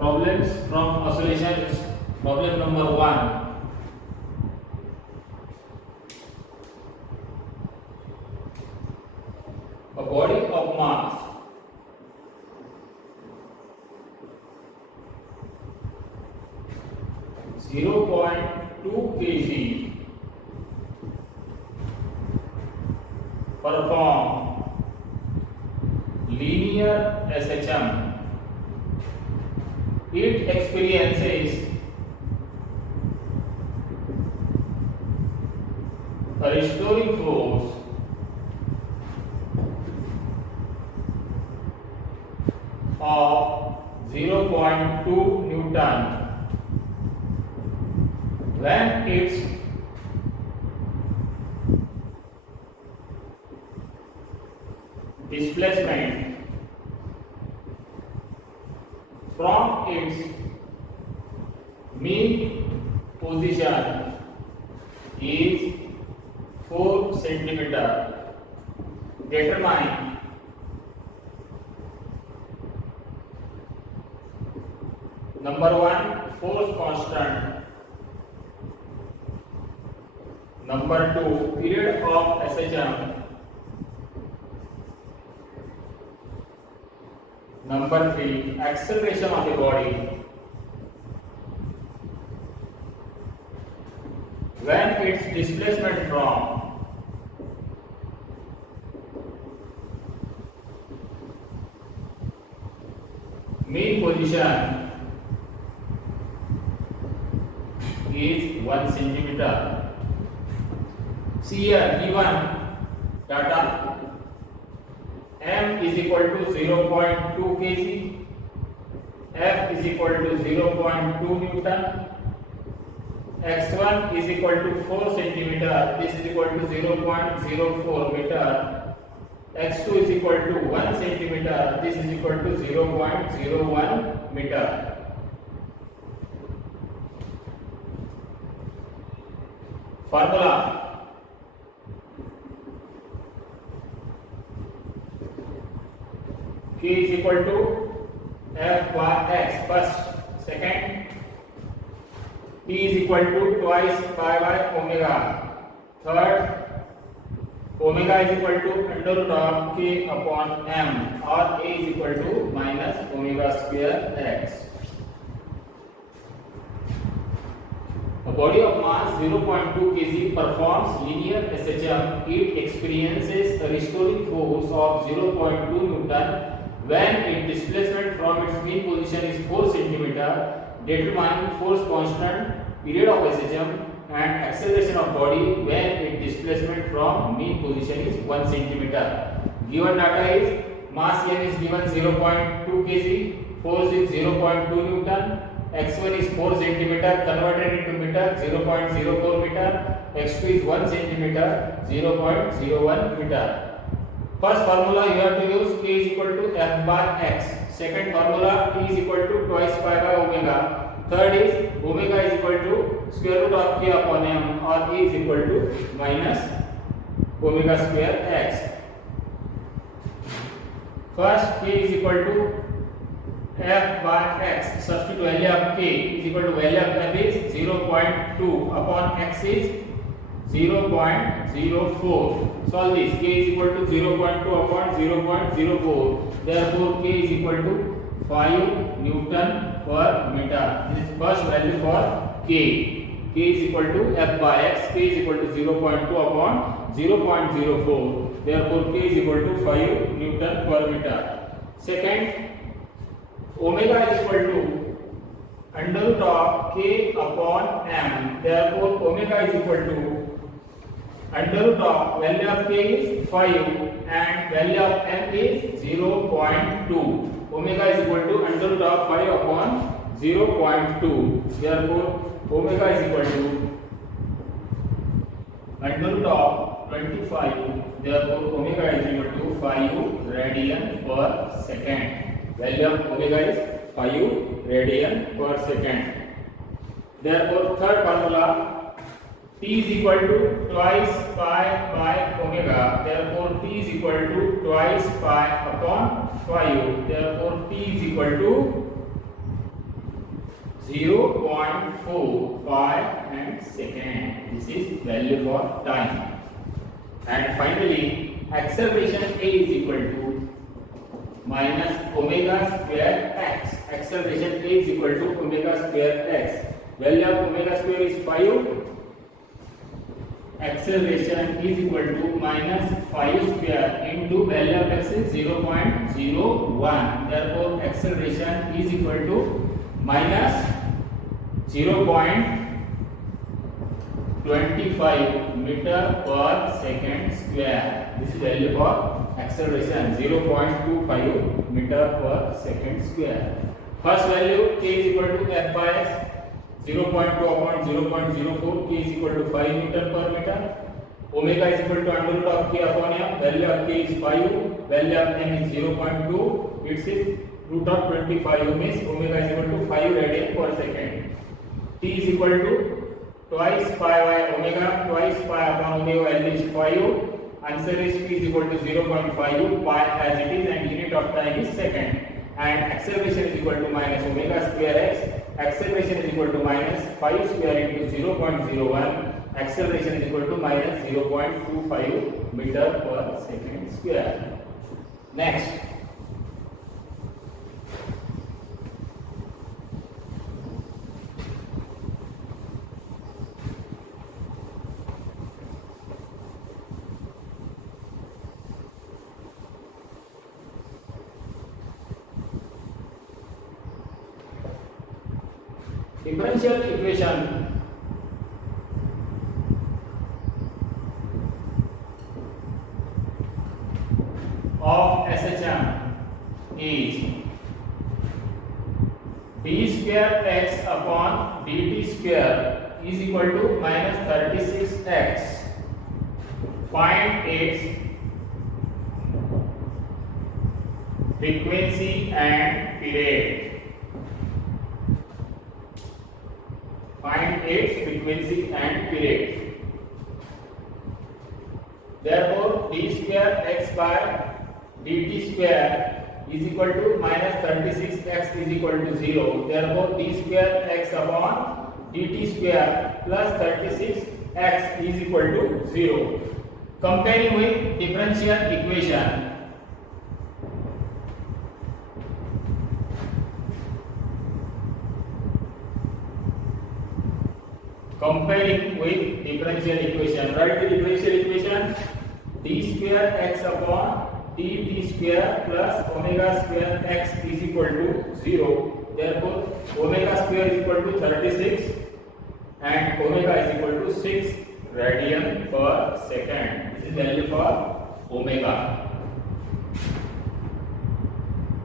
Problems from oscillation is problem number 1. A body of mass 0.2 kg perform linear SHM. It experiences a restoring force of 0.2 Newton when its displacement from its mean position is 4 centimeter. Determine number 1 force constant, number 2 period of SHM, number 3 acceleration of the body when its displacement from mean position is 1 centimeter. See here, given data m is equal to 0.2 kg, f is equal to 0.2 Newton, x1 is equal to 4 centimeter, this is equal to 0.04 meter, x2 is equal to 1 centimeter, this is equal to 0.01 meter. Formula: K is equal to F by X first, second T is equal to twice pi by omega, third omega is equal to under root of K upon M, or A is equal to minus omega square X. A body of mass 0.2 kg performs linear SHM. It experiences a restoring force of 0.2 Newton when its displacement from its mean position is 4 cm. Determine force constant, period of SHM, and acceleration of body when its displacement from mean position is 1 cm. Given data is mass m is given 0.2 kg, force is 0.2 Newton, x1 is 4 cm, converted into meter 0.04 meter, x2 is 1 cm, 0.01 meter. First formula you have to use K is equal to F by X. Second formula T is equal to twice pi by omega. Third is omega is equal to square root of K upon M, or A is equal to minus omega square X. First K is equal to F by X. Substitute value of K is equal to value of F is 0.2 upon X is 0.04. Solve this. K is equal to 0.2 upon 0.04. Therefore, K is equal to 5 Newton per meter. This is first value for K. K is equal to F by X. K is equal to 0.2 upon 0.04. Therefore, K is equal to 5 Newton per meter. Second, omega is equal to under root of K upon M. Therefore, omega is equal to under root of value of K is 5 and value of M is 0.2. Omega is equal to under root of 5 upon 0.2. Therefore, omega is equal to under root of 25. Therefore, omega is equal to 5 radian per second. Value of omega is 5 radian per second. Therefore, third formula T is equal to twice pi by omega. Therefore, T is equal to twice pi upon 5. Therefore, T is equal to 0.4 pi and second. This is value for time. And finally, acceleration A is equal to minus omega square x. Acceleration A is equal to omega square x. Value of omega square is 5. Acceleration is equal to minus 5 square into value of x is 0.01. Therefore, acceleration is equal to minus 0.25 meter per second square. This is value for acceleration 0.25 meter per second square. First value k is equal to f by s 0.2 upon 0.04, k is equal to 5 meter per meter. Omega is equal to under root of k upon m. Value of k is 5. Value of m is 0.2. It is root of 25 means omega is equal to 5 radian per second. T is equal to twice pi by omega, twice pi upon omega, value is 5. Answer is t is equal to 0.5 pi as it is, and unit of time is second. And acceleration is equal to minus omega square x. Acceleration is equal to minus 5 square into 0.01. Acceleration is equal to minus 0.25 meter per second square. Next. Differential equation of SHM is d square x upon dt square is equal to minus 36x. Find its frequency and period. Find its frequency and period. Therefore, d square x by dt square is equal to minus 36x is equal to 0. Therefore, d square x upon dt square plus 36x is equal to 0. Comparing with differential equation. Comparing with differential equation, write the differential equation d square x upon dt square plus omega square x is equal to 0. Therefore, omega square is equal to 36 and omega is equal to 6 radian per second. This is value for omega.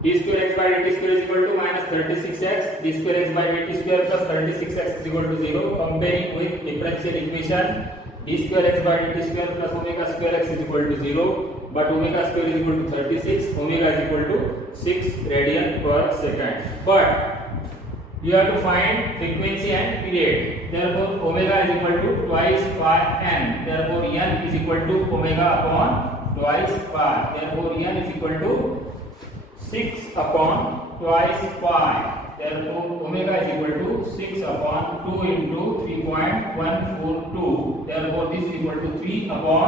d square x by dt square is equal to minus 36x. d square x by dt square plus 36x is equal to 0. Comparing with differential equation, d square x by dt square plus omega square x is equal to 0. But omega square is equal to 36. Omega is equal to 6 radian per second. But you have to find frequency and period. Therefore, omega is equal to twice pi n. Therefore, n is equal to omega upon twice pi. Therefore, n is equal to 6 upon twice pi. Therefore, omega is equal to 6 upon 2 into 3.142. Therefore, this is equal to 3 upon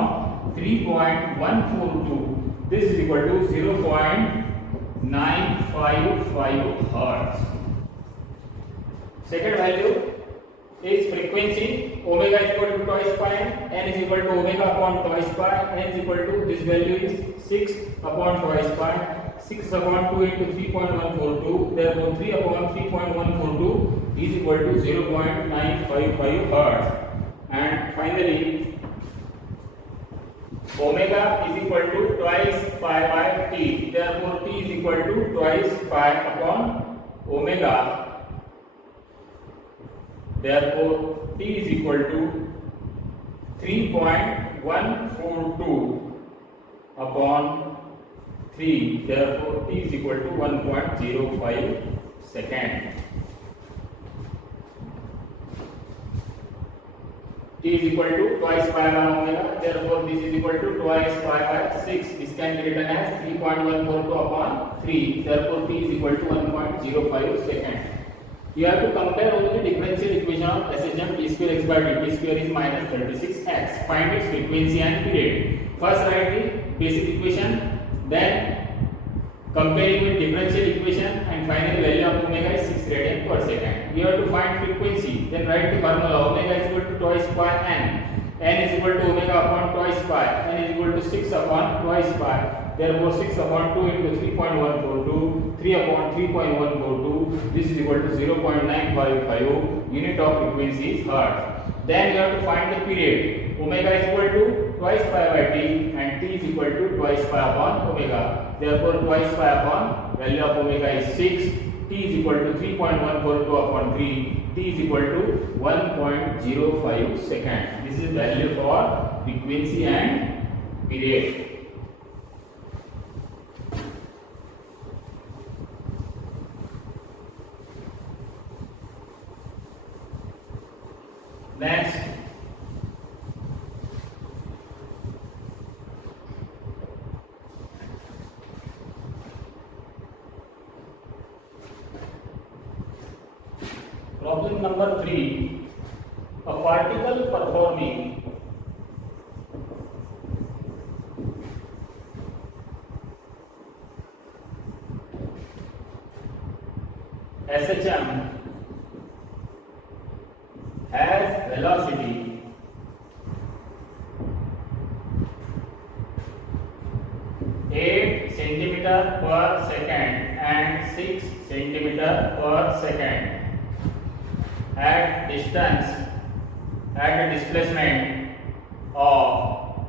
3.142. This is equal to 0.955 Hertz. Second value is frequency. Omega is equal to twice pi n is equal to omega upon twice pi. N is equal to, this value is 6 upon twice pi. 6 upon 2 into 3.142. Therefore, 3 upon 3.142 is equal to 0.955 Hertz. And finally, omega is equal to twice pi by t. Therefore, t is equal to twice pi upon omega. Therefore, t is equal to 3.142 upon 3. Therefore, t is equal to 1.05 second. T is equal to twice pi by omega. Therefore, this is equal to twice pi by 6. This can be written as 3.142 upon 3. Therefore, t is equal to 1.05 second. You have to compare only the differential equation of SHM t square x by dt square is minus 36x. Find its frequency and period. First write the basic equation, then comparing with differential equation, and finally value of omega is 6 radian per second. You have to find frequency, then write the formula omega is equal to twice pi n. N is equal to omega upon twice pi. N is equal to 6 upon twice pi. Therefore 6 upon 2 into 3.142, 3 upon 3.142, this is equal to 0.955. Unit of frequency is hertz. Then you have to find the period. Omega is equal to twice pi by t and t is equal to twice pi upon omega. Therefore twice pi upon value of omega is 6. T is equal to 3.142 upon 3. T is equal to 1.05 second. This is value for frequency and period. Next, problem number 3. A particle performing SHM has velocity centimeter per second and 6 centimeter per second at distance at a displacement of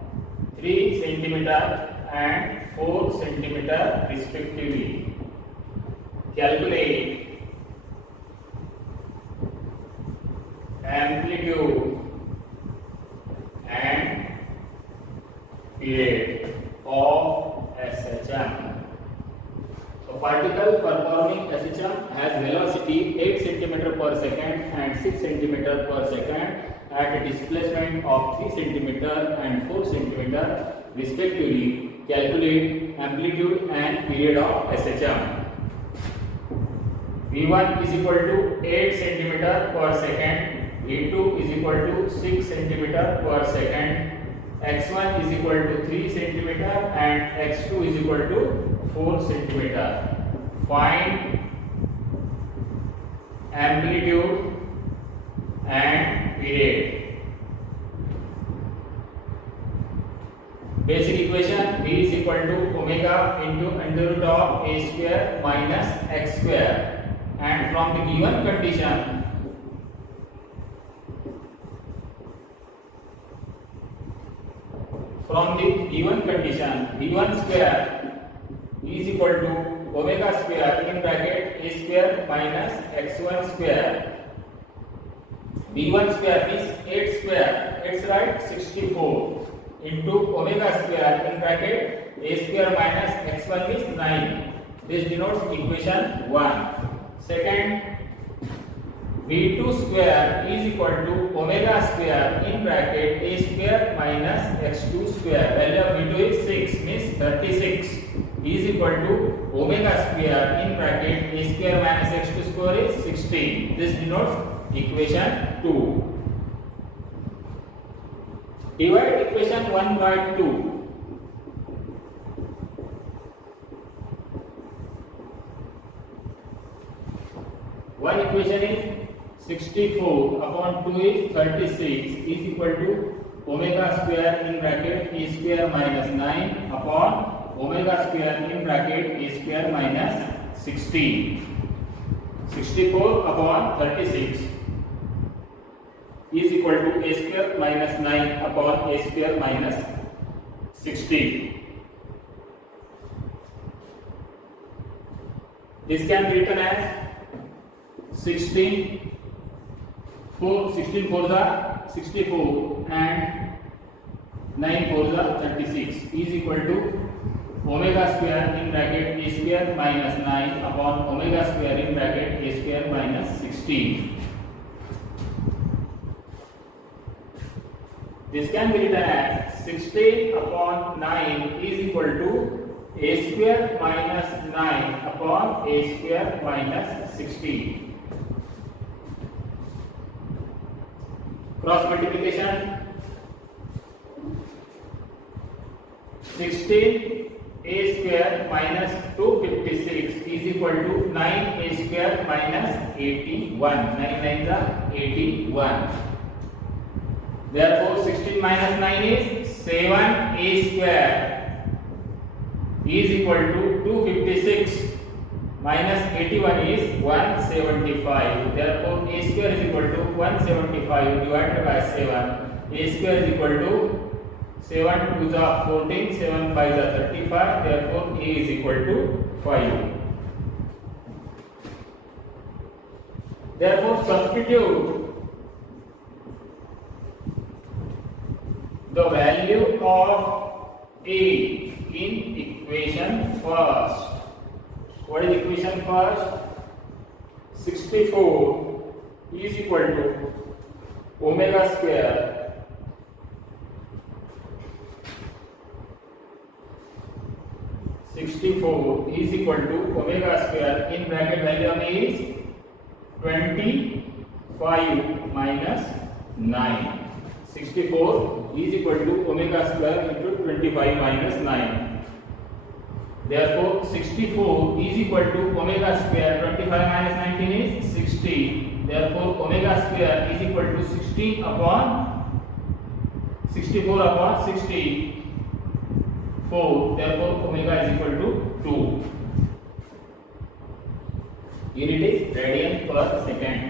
3 centimeter and 4 centimeter respectively. Calculate amplitude and period of SHM. A particle performing SHM has velocity 8 cm per second and 6 cm per second at a displacement of 3 cm and 4 cm respectively. Calculate amplitude and period of SHM. V1 is equal to 8 cm per second. V2 is equal to 6 cm per second. X1 is equal to 3 cm and X2 is equal to 4 cm. Find amplitude and period. Basic equation V is equal to omega into under root of a square minus x square, and from the given condition V1 square is equal to omega square in bracket a square minus x1 square. V1 square is 8 square, it's right 64 into omega square in bracket a square minus x1 is 9. This denotes equation 1. Second, V2 square is equal to omega square in bracket a square minus x2 square. Value of V2 is 6, means 36 is equal to omega square in bracket a square minus x2 square is 16. This denotes equation 2. Divide equation 1 by 2. One equation is 64 upon 2 is 36 is equal to omega square in bracket a square minus 9 upon omega square in bracket a square minus 16. 64 upon 36 is equal to a square minus 9 upon a square minus 16. This can be written as 16 4s are 64 and 9 4s are 36 is equal to omega square in bracket a square minus 9 upon omega square in bracket a square minus 16. This can be written as 16 upon 9 is equal to a square minus 9 upon a square minus 16. Cross multiplication 16a square minus 256 is equal to 9a square minus 81. 9 9 is 81. Therefore 16 minus 9 is 7a square is equal to 256 minus 81 is 175. Therefore a square is equal to 175 divided by 7. A square is equal to 7 2s are 14, 7 5s are 35. Therefore a is equal to 5. Therefore substitute the value of a in equation first. What is equation first? 64 is equal to omega square is equal to omega square in bracket value of a is 25 minus 9. 64 is equal to omega square into 25 minus 9. Therefore 64 is equal to omega square 25 minus 19 is 60. Therefore omega square is equal to 60 upon 64 upon 64. Therefore omega is equal to 2. Unit is radian per second.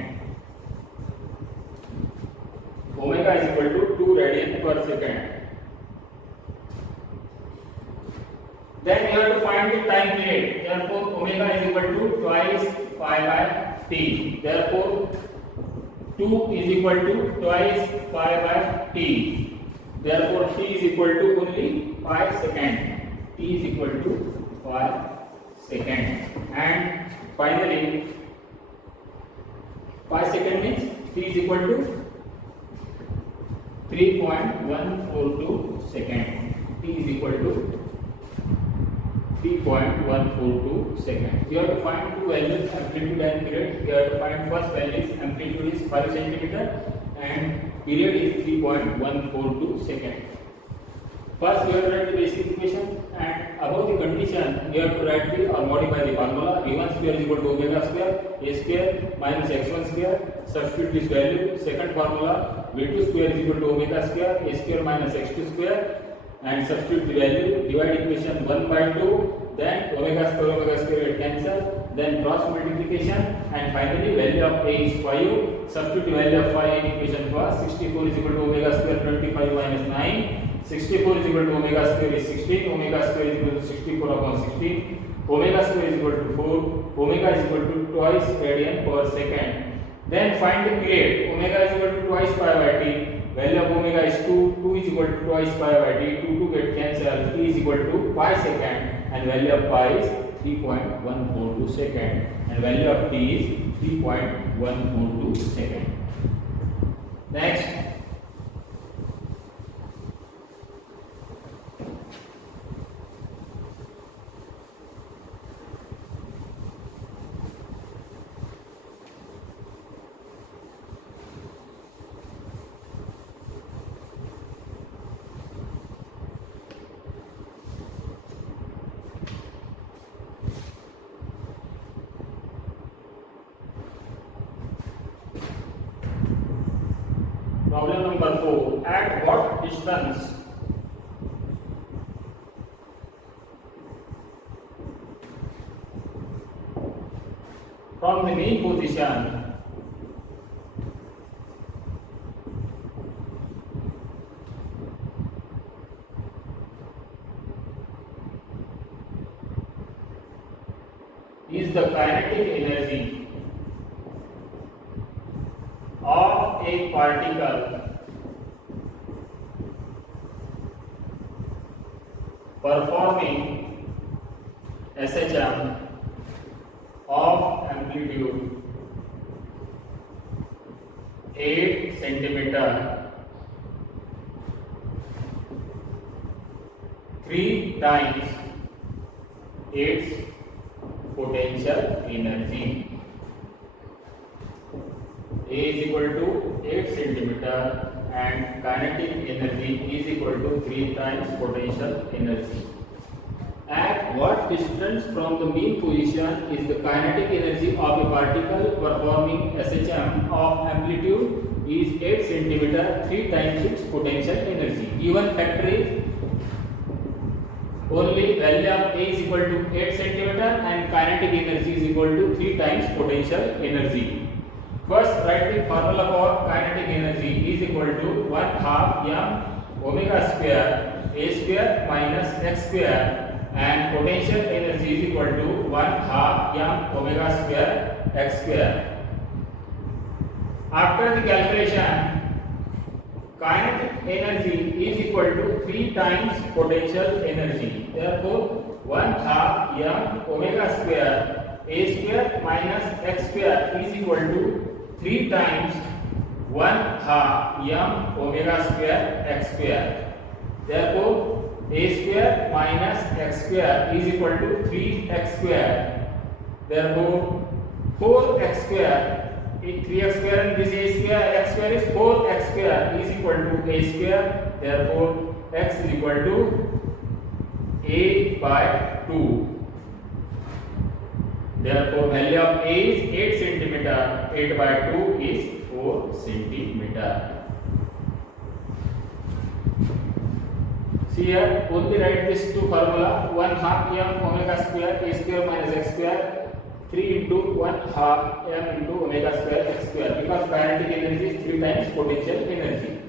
Omega is equal to 2 radian per second. Then you have to find the time period. Therefore omega is equal to twice pi by t. Therefore 2 is equal to twice pi by t. Therefore t is equal to only 5 second. T is equal to 5 second. And finally 5 second means t is equal to 3.142 second. T is equal to 3.142 seconds. You have to find two values, amplitude and period. You have to find first value is amplitude is 5 centimeter and period is 3.142 seconds. First you have to write the basic equation and above the condition you have to write the or modify the formula. V1 square is equal to omega square a square minus x1 square. Substitute this value. Second formula V2 square is equal to omega square a square minus x2 square. And substitute the value, divide equation 1 by 2, then omega square will cancel, then cross multiplication, and finally value of a is 5. Substitute the value of 5 in equation first. 64 is equal to omega square 25 minus 9. 64 is equal to omega square is 16. Omega square is equal to 64 upon 16. Omega square is equal to 4. Omega is equal to twice radian per second. Then find the period. Omega is equal to twice pi by t. Value of omega is 2, 2 is equal to twice pi by t, 2 get cancelled, t is equal to pi second and value of pi is 3.142 second and value of t is 3.142 second. Next, problem number 4. At what distance from the main position is the kinetic energy of a particle performing SHM of amplitude 8 centimeter 3 times its potential energy. A is equal to 8 centimeter and kinetic energy is equal to 3 times potential energy. At what distance from the mean position is the kinetic energy of a particle performing SHM of amplitude is 8 centimeter, 3 times its potential energy. Given factor is only value of A is equal to 8 centimeter and kinetic energy is equal to 3 times potential energy. First, write the formula for kinetic energy is equal to 1 half m omega square A square minus x square, and potential energy is equal to 1 half m omega square x square. After the calculation, kinetic energy is equal to 3 times potential energy. Therefore, 1 half m omega square A square minus x square is equal to 3 times 1 half m omega square x square. Therefore, A square minus x square is equal to 3x square. Therefore, 4x square, 3x square and this A square, x square is 4x square is equal to A square. Therefore, x is equal to A by 2. Therefore, value of A is 8 centimeter, 8 by 2 is 4 centimeter. See here, only write this two formula, 1 half m omega square A square minus x square, 3 into 1 half m into omega square x square, because kinetic energy is 3 times potential energy.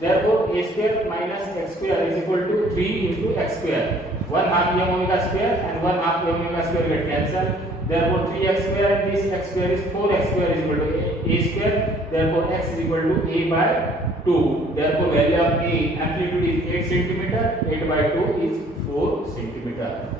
Therefore, A square minus x square is equal to 3 into x square. 1 half m omega square and 1 half m omega square get cancelled. Therefore, 3x square and this x square is 4x square is equal to A square. Therefore, x is equal to A by 2. Therefore, value of A amplitude is 8 centimeter, 8 by 2 is 4 centimeter.